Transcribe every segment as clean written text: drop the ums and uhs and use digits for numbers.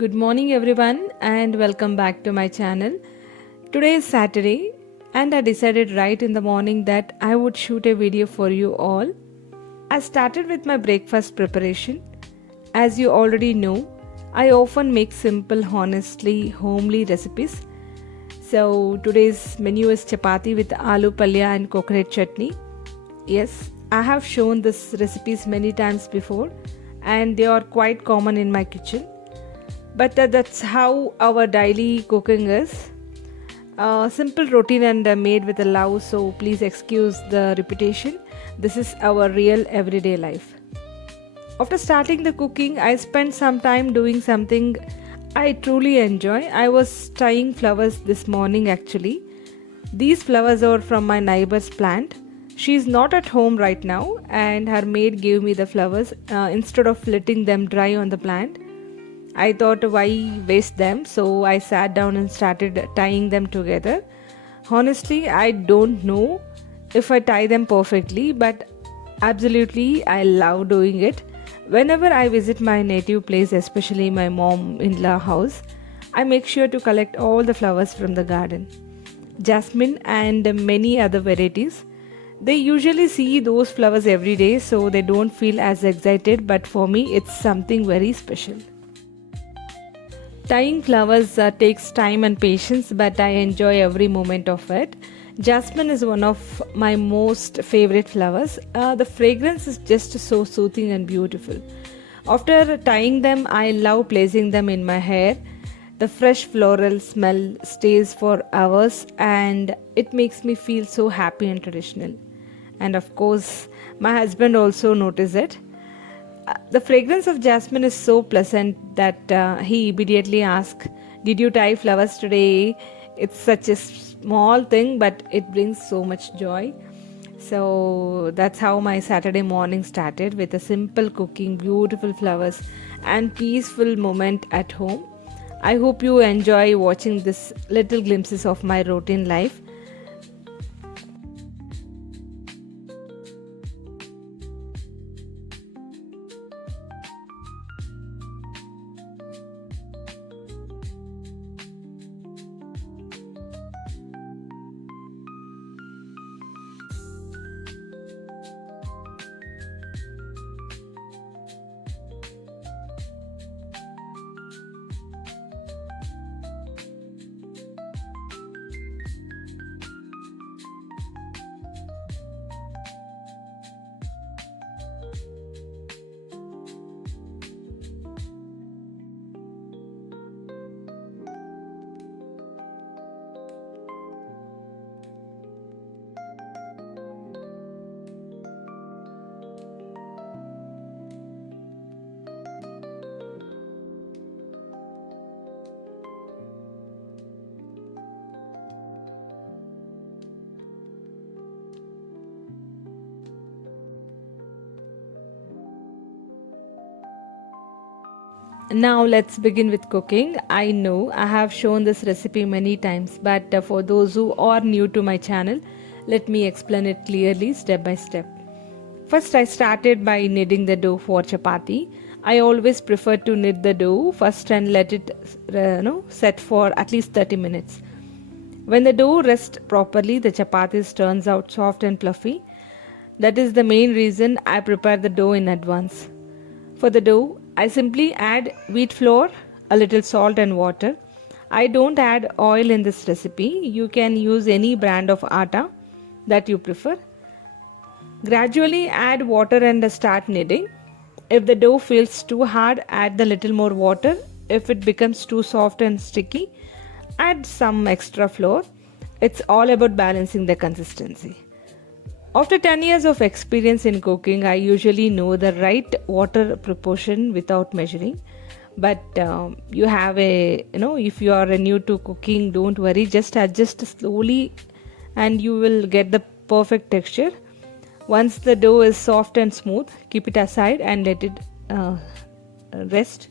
Good morning everyone and welcome back to my channel. Today is Saturday and I decided right in the morning that I would shoot a video for you all. I started with my breakfast preparation. As you already know, I often make simple, honestly homely recipes. So today's menu is chapati with aloo palya and coconut chutney. Yes, I have shown this recipes many times before and they are quite common in my kitchen. But that's how our daily cooking is. Simple routine and made with a love, so please excuse the repetition. This is our real everyday life. After starting the cooking, I spent some time doing something I truly enjoy. I was tying flowers this morning actually. These flowers are from my neighbor's plant. She is not at home right now and her maid gave me the flowers instead of letting them dry on the plant. I thought why waste them, so I sat down and started tying them together. Honestly, I don't know if I tie them perfectly, but absolutely I love doing it. Whenever I visit my native place, especially my mom-in-law house, I make sure to collect all the flowers from the garden. Jasmine and many other varieties. They usually see those flowers every day, so they don't feel as excited, but for me it's something very special. Tying flowers takes time and patience, but I enjoy every moment of it. Jasmine is one of my most favorite flowers. The fragrance is just so soothing and beautiful. After tying them, I love placing them in my hair. The fresh floral smell stays for hours and it makes me feel so happy and traditional. And of course, my husband also notices it. The fragrance of jasmine is so pleasant that he immediately asks, "Did you tie flowers today?" It's such a small thing, but it brings so much joy. So that's how my Saturday morning started, with a simple cooking, beautiful flowers, and peaceful moment at home. I hope you enjoy watching this little glimpses of my routine life. Now let's begin with cooking. I know I have shown this recipe many times, but for those who are new to my channel, let me explain it clearly step by step. First, I started by kneading the dough for chapati. I always prefer to knead the dough first and let it set for at least 30 minutes. When the dough rests properly, the chapatis turns out soft and fluffy. That is the main reason I prepare the dough in advance. For the dough, I simply add wheat flour, a little salt and water. I don't add oil in this recipe. You can use any brand of atta that you prefer. Gradually add water and start kneading. If the dough feels too hard, add the little more water. If it becomes too soft and sticky, add some extra flour. It's all about balancing the consistency. After 10 years of experience in cooking, I usually know the right water proportion without measuring. But you have if you are new to cooking, don't worry, just adjust slowly and you will get the perfect texture. Once the dough is soft and smooth, keep it aside and let it rest.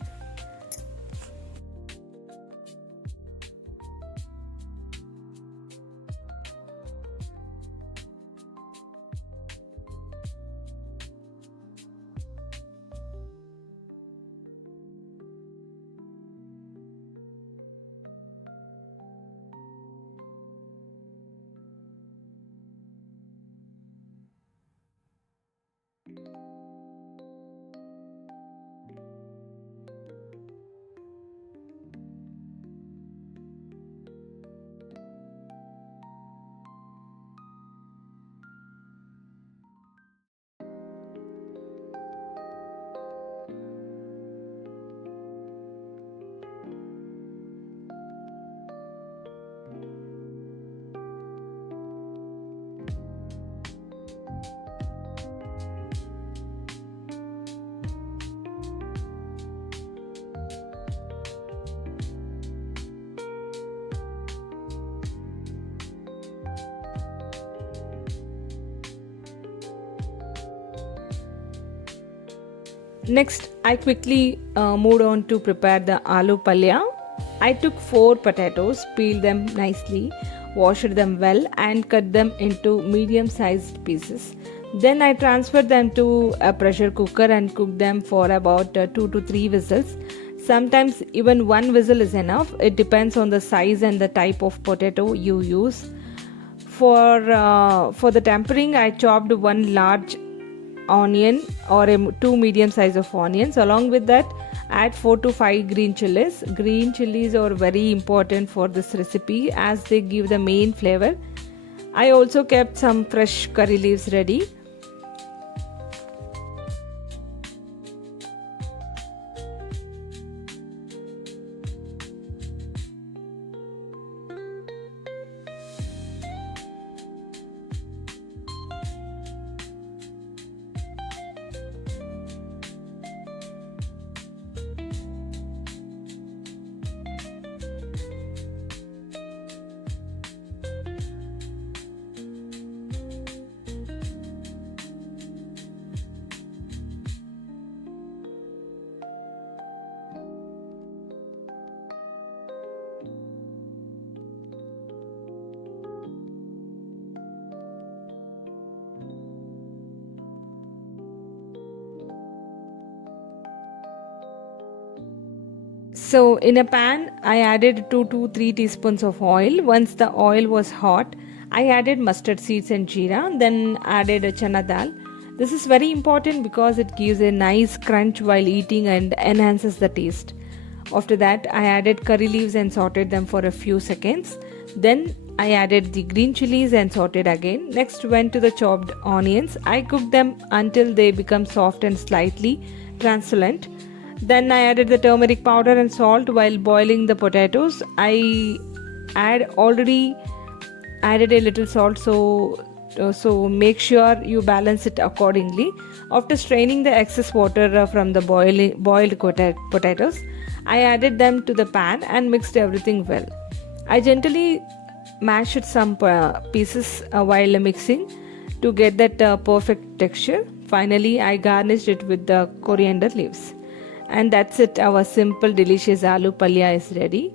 Next, I quickly moved on to prepare the aloo palya. I took 4 potatoes, peeled them nicely, washed them well, and cut them into medium sized pieces. Then I transferred them to a pressure cooker and cooked them for about 2 to 3 whistles. Sometimes even one whistle is enough. It depends on the size and the type of potato you use. For the tempering, I chopped one large onion or two medium size of onions. Along with that, add 4 to 5 green chilies. Green chilies are very important for this recipe as they give the main flavor. I also kept some fresh curry leaves ready. So in a pan, I added 2 to 3 teaspoons of oil. Once the oil was hot, I added mustard seeds and jeera, then added a chana dal. This is very important because it gives a nice crunch while eating and enhances the taste. After that, I added curry leaves and sauteed them for a few seconds. Then I added the green chilies and sauteed again. Next went to the chopped onions. I cooked them until they become soft and slightly translucent. Then I added the turmeric powder and salt while boiling the potatoes. I had already added a little salt, so make sure you balance it accordingly. After straining the excess water from the boiled potatoes, I added them to the pan and mixed everything well. I gently mashed some pieces while mixing to get that perfect texture. Finally, I garnished it with the coriander leaves. And that's it, our simple delicious aloo palya is ready.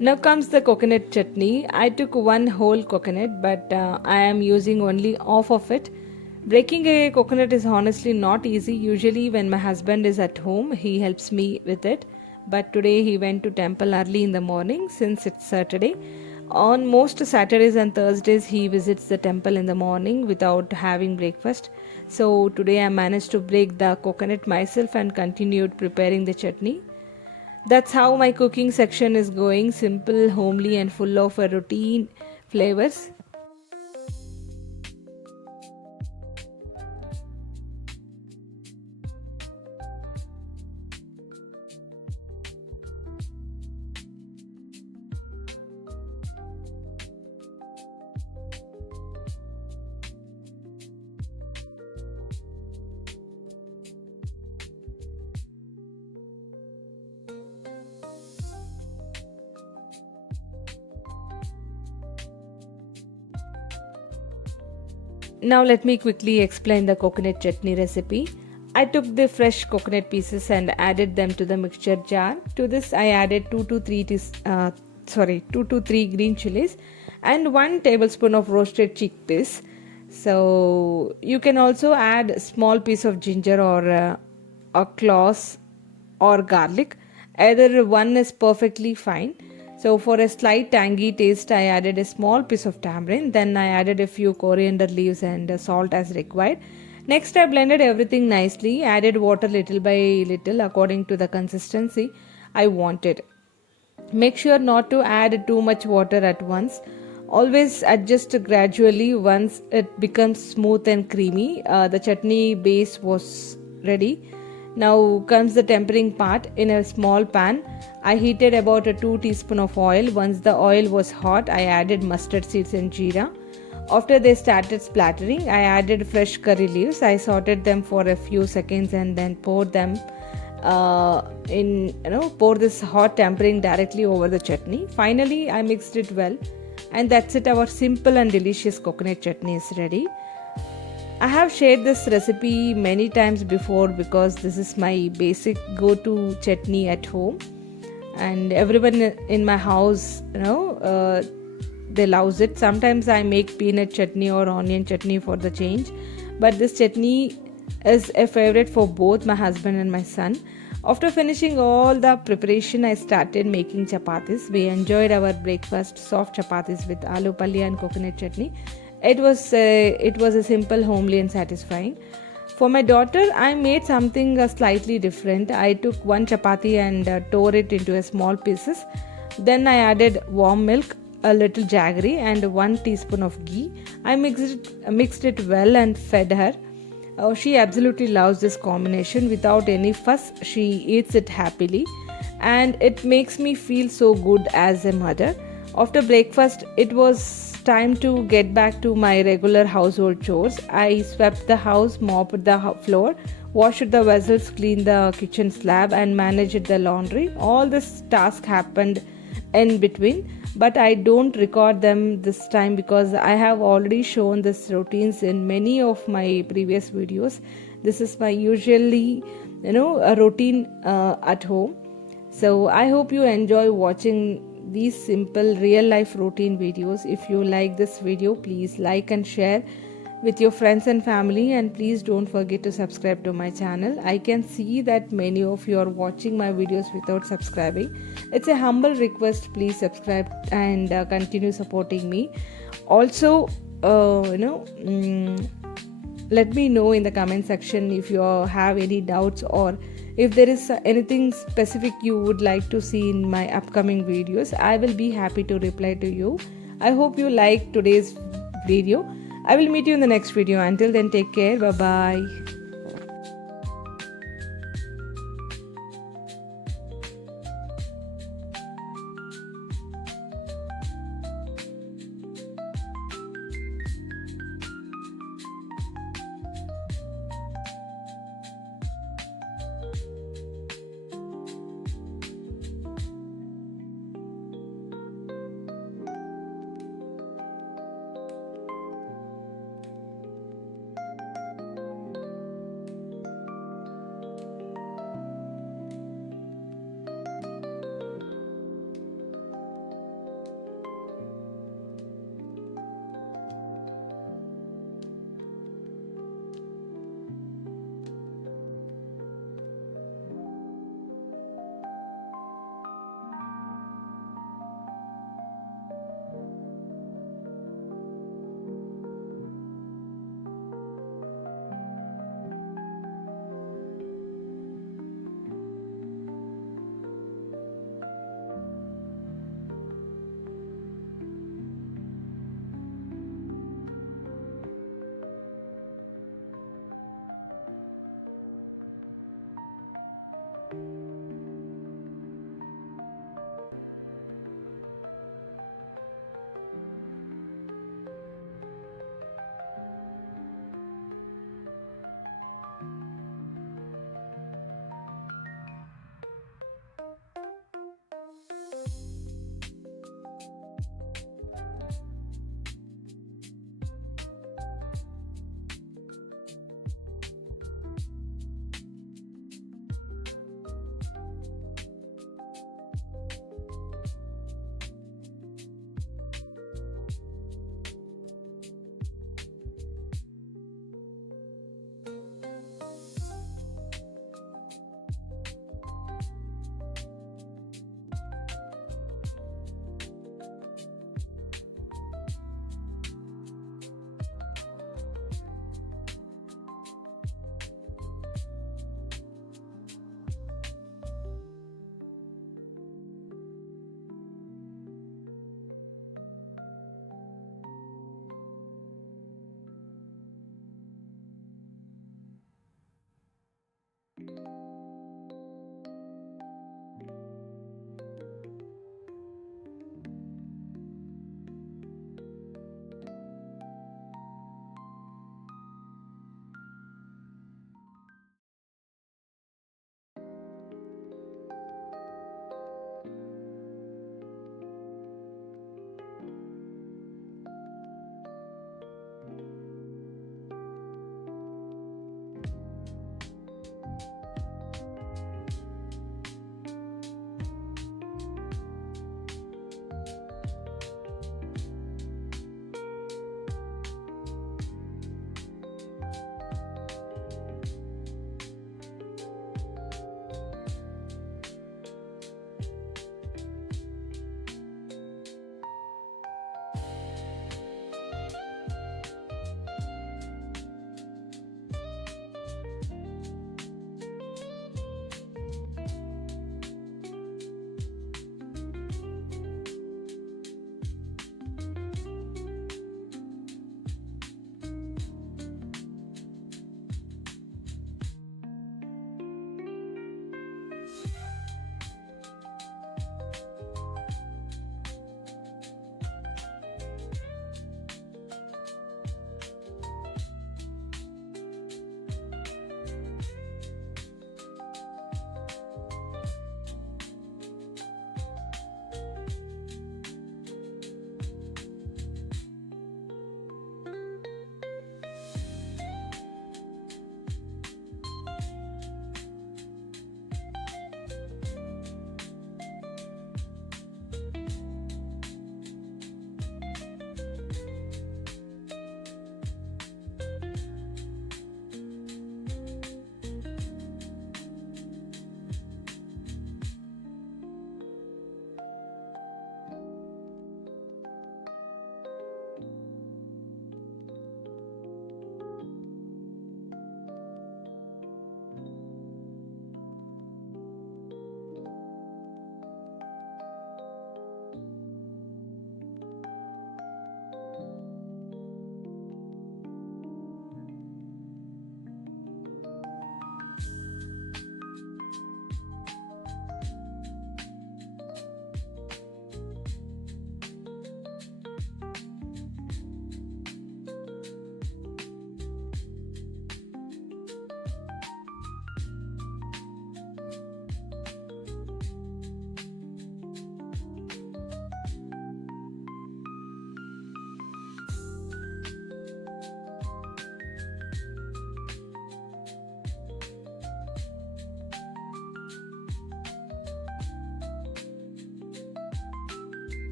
Now comes the coconut chutney. I took one whole coconut, but I am using only half of it. Breaking a coconut is honestly not easy. Usually when my husband is at home, he helps me with it. But today he went to temple early in the morning since it's Saturday. On most Saturdays and Thursdays, he visits the temple in the morning without having breakfast. So today I managed to break the coconut myself and continued preparing the chutney. That's how my cooking section is going, simple, homely, and full of routine flavors. Now let me quickly explain the coconut chutney recipe. I took the fresh coconut pieces and added them to the mixture jar. To this I added 2 to 3 green chilies and 1 tablespoon of roasted chickpeas. So you can also add a small piece of ginger or a cloves or garlic. Either one is perfectly fine. So for a slight tangy taste, I added a small piece of tamarind. Then I added a few coriander leaves and salt as required. Next, I blended everything nicely, added water little by little according to the consistency I wanted. Make sure not to add too much water at once. Always adjust gradually once it becomes smooth and creamy. The chutney base was ready. Now comes the tempering part. In a small pan, I heated about 2 teaspoons of oil. Once the oil was hot, I added mustard seeds and jeera. After they started splattering, I added fresh curry leaves. I sauteed them for a few seconds and then poured them pour this hot tempering directly over the chutney. Finally, I mixed it well, and that's it. Our simple and delicious coconut chutney is ready. I have shared this recipe many times before because this is my basic go-to chutney at home, and everyone in my house, they loves it. Sometimes I make peanut chutney or onion chutney for the change, but this chutney is a favorite for both my husband and my son. After finishing all the preparation, I started making chapatis. We enjoyed our breakfast, soft chapatis with aloo, palya and coconut chutney. It was a simple, homely and satisfying. For my daughter, I made something slightly different. I took one chapati and tore it into small pieces. Then I added warm milk, a little jaggery and 1 teaspoon of ghee. I mixed it well and fed her. She absolutely loves this combination. Without any fuss, she eats it happily, and it makes me feel so good as a mother. After breakfast, it was time to get back to my regular household chores. I swept the house, mopped the floor, washed the vessels, cleaned the kitchen slab and managed the laundry. All this task happened in between, but I don't record them this time because I have already shown this routines in many of my previous videos. This is my usually a routine at home. So I hope you enjoy watching these simple real life routine videos. If you like this video, please like and share with your friends and family, and please don't forget to subscribe to my channel. I can see that many of you are watching my videos without subscribing. It's a humble request, please subscribe and continue supporting me. Also let me know in the comment section if you have any doubts or if there is anything specific you would like to see in my upcoming videos. I will be happy to reply to you. I hope you like today's video. I will meet you in the next video. Until then, take care. Bye bye.